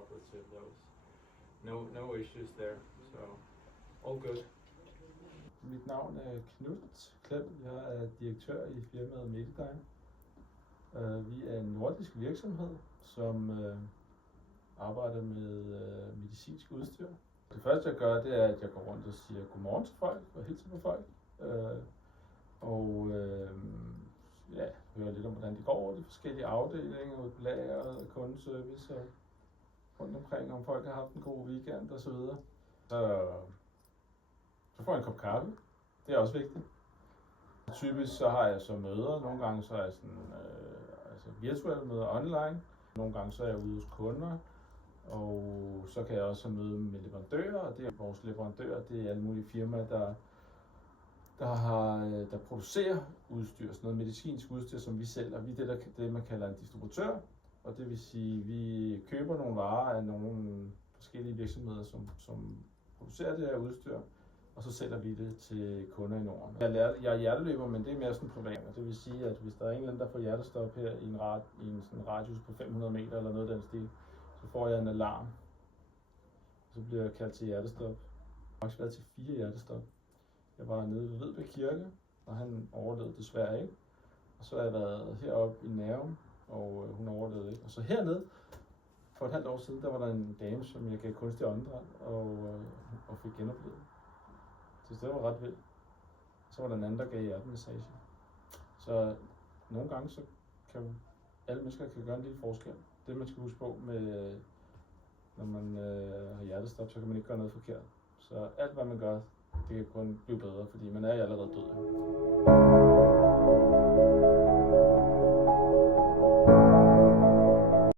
operative. There was no issues there, so all good. Mit navn er Knut Klem. Jeg er direktør i firmaet Medidyne. Vi er en nordisk virksomhed, som arbejder med medicinsk udstyr. Det første jeg gør, det er, at jeg går rundt og siger godmorgen til folk og hilser på folk. Hører lidt om, hvordan det går over de forskellige afdelinger, ud på lageret, kundeservice og rundt omkring, om folk har haft en god weekend og så videre. Så får jeg en kop kaffe. Det er også vigtigt. Typisk så har jeg så møder. Nogle gange så er jeg sådan, virtuelle møder online. Nogle gange så er jeg ude hos kunder. Og så kan jeg også have møde med leverandører. Og det er vores leverandører. Det er alle mulige firmaer, der producerer udstyr. Sådan noget medicinsk udstyr, som vi sælger. Vi er det, man kalder en distributør. Og det vil sige, at vi køber nogle varer af nogle forskellige virksomheder, som producerer det her udstyr. Og så sælger vi det til kunder i Norden. Jeg er hjerteløber, men det er mere sådan privat. Det vil sige, at hvis der er en eller anden, der får hjertestop her i en sådan radius på 500 meter eller noget af den stil, så får jeg en alarm. Så bliver jeg kaldt til hjertestop. Jeg har faktisk været til 4 hjertestop. Jeg var nede ved Vedbæk Kirke, og han overlevede desværre ikke. Og så har jeg været heroppe i Nærum, og hun overlevede ikke. Og så hernede, for et halvt år siden, der var der en dame, som jeg gav kunstig åndedræt og fik genoplevet. Så det var ret vildt. Så var der en anden, der gav hjertemassage. Så nogle gange, så kan alle mennesker gøre en lille forskel. Det man skal huske på, når man har hjertestop, så kan man ikke gøre noget forkert. Så alt hvad man gør, det kan kun blive bedre, fordi man er allerede død.